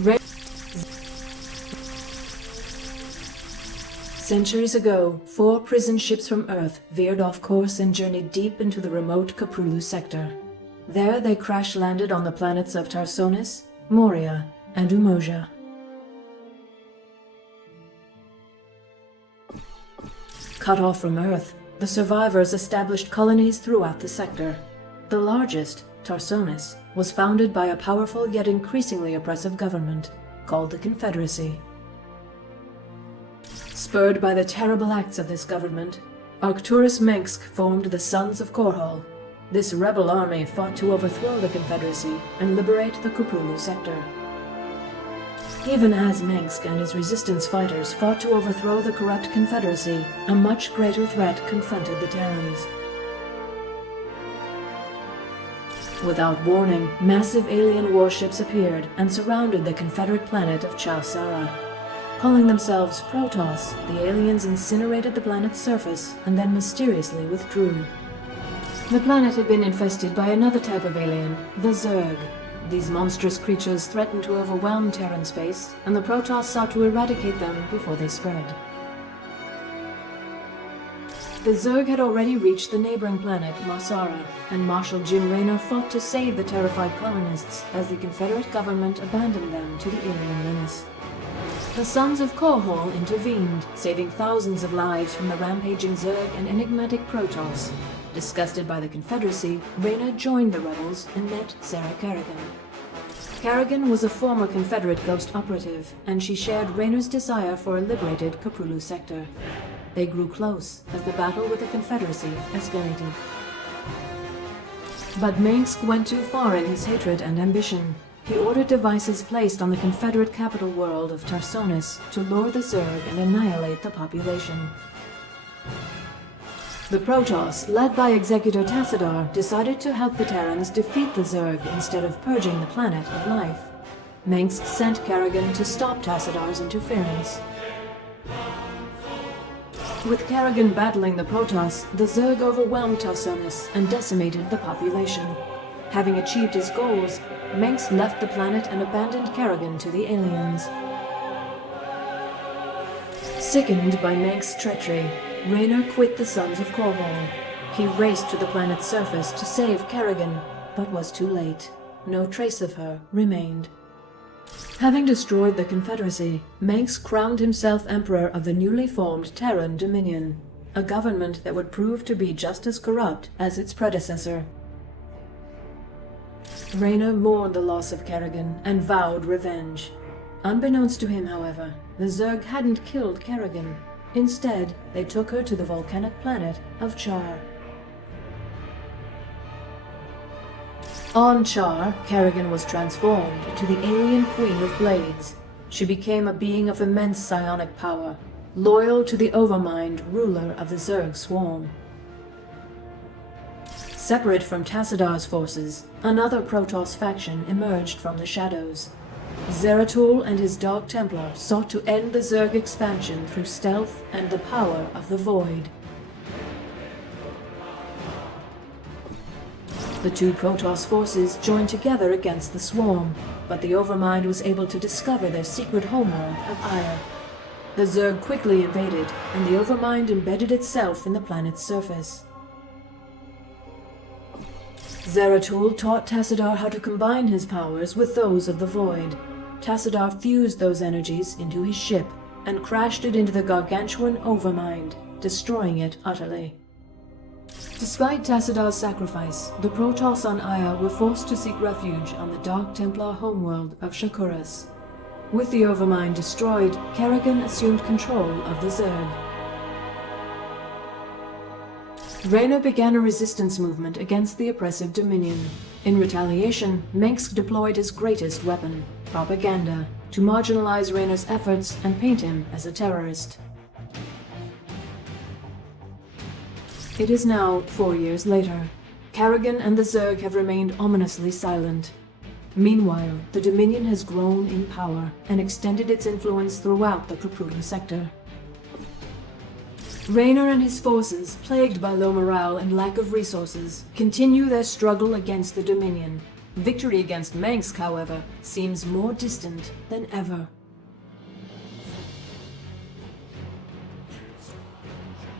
Ra- Centuries ago, 4 prison ships from Earth veered off course and journeyed deep into the remote Caprulu sector. There they crash-landed on the planets of Tarsonis, Moria, and Umoja. Cut off from Earth, the survivors established colonies throughout the sector. The largest, Tarsonis, was founded by a powerful yet increasingly oppressive government called the Confederacy. Spurred by the terrible acts of this government, Arcturus Mengsk formed the Sons of Korhal. This rebel army fought to overthrow the Confederacy and liberate the Caprulu sector. Even as Mengsk and his resistance fighters fought to overthrow the corrupt Confederacy, a much greater threat confronted the Terrans. Without warning, massive alien warships appeared and surrounded the Confederate planet of Chau-Sara. Calling themselves Protoss, the aliens incinerated the planet's surface and then mysteriously withdrew. The planet had been infested by another type of alien, the Zerg. These monstrous creatures threatened to overwhelm Terran space, and the Protoss sought to eradicate them before they spread. The Zerg had already reached the neighboring planet, Marsara, and Marshal Jim Raynor fought to save the terrified colonists as the Confederate government abandoned them to the alien menace. The Sons of Korhal intervened, saving thousands of lives from the rampaging Zerg and enigmatic Protoss. Disgusted by the Confederacy, Raynor joined the rebels and met Sarah Kerrigan. Kerrigan was a former Confederate ghost operative, and she shared Raynor's desire for a liberated Caprulu sector. They grew close as the battle with the Confederacy escalated. But Mengsk went too far in his hatred and ambition. He ordered devices placed on the Confederate capital world of Tarsonis to lure the Zerg and annihilate the population. The Protoss, led by Executor Tassadar, decided to help the Terrans defeat the Zerg instead of purging the planet of life. Mengsk sent Kerrigan to stop Tassadar's interference. With Kerrigan battling the Protoss, the Zerg overwhelmed Tarsonis and decimated the population. Having achieved his goals, Mengsk left the planet and abandoned Kerrigan to the aliens. Sickened by Mengsk's treachery, Raynor quit the Sons of Korhal. He raced to the planet's surface to save Kerrigan, but was too late. No trace of her remained. Having destroyed the Confederacy, Mengsk crowned himself Emperor of the newly formed Terran Dominion, a government that would prove to be just as corrupt as its predecessor. Raynor mourned the loss of Kerrigan and vowed revenge. Unbeknownst to him, however, the Zerg hadn't killed Kerrigan. Instead, they took her to the volcanic planet of Char. On Char, Kerrigan was transformed into the alien Queen of Blades. She became a being of immense psionic power, loyal to the Overmind, ruler of the Zerg swarm. Separate from Tassadar's forces, another Protoss faction emerged from the shadows. Zeratul and his Dark Templar sought to end the Zerg expansion through stealth and the power of the Void. The two Protoss forces joined together against the swarm, but the Overmind was able to discover their secret homeworld of Ire. The Zerg quickly invaded, and the Overmind embedded itself in the planet's surface. Zeratul taught Tassadar how to combine his powers with those of the Void. Tassadar fused those energies into his ship and crashed it into the gargantuan Overmind, destroying it utterly. Despite Tassadar's sacrifice, the Protoss on Aya were forced to seek refuge on the Dark Templar homeworld of Shakuras. With the Overmind destroyed, Kerrigan assumed control of the Zerg. Raynor began a resistance movement against the oppressive Dominion. In retaliation, Mengsk deployed his greatest weapon, propaganda, to marginalize Raynor's efforts and paint him as a terrorist. It is now 4 years later. Kerrigan and the Zerg have remained ominously silent. Meanwhile, the Dominion has grown in power and extended its influence throughout the Caprulu sector. Raynor and his forces, plagued by low morale and lack of resources, continue their struggle against the Dominion. Victory against Mengsk, however, seems more distant than ever.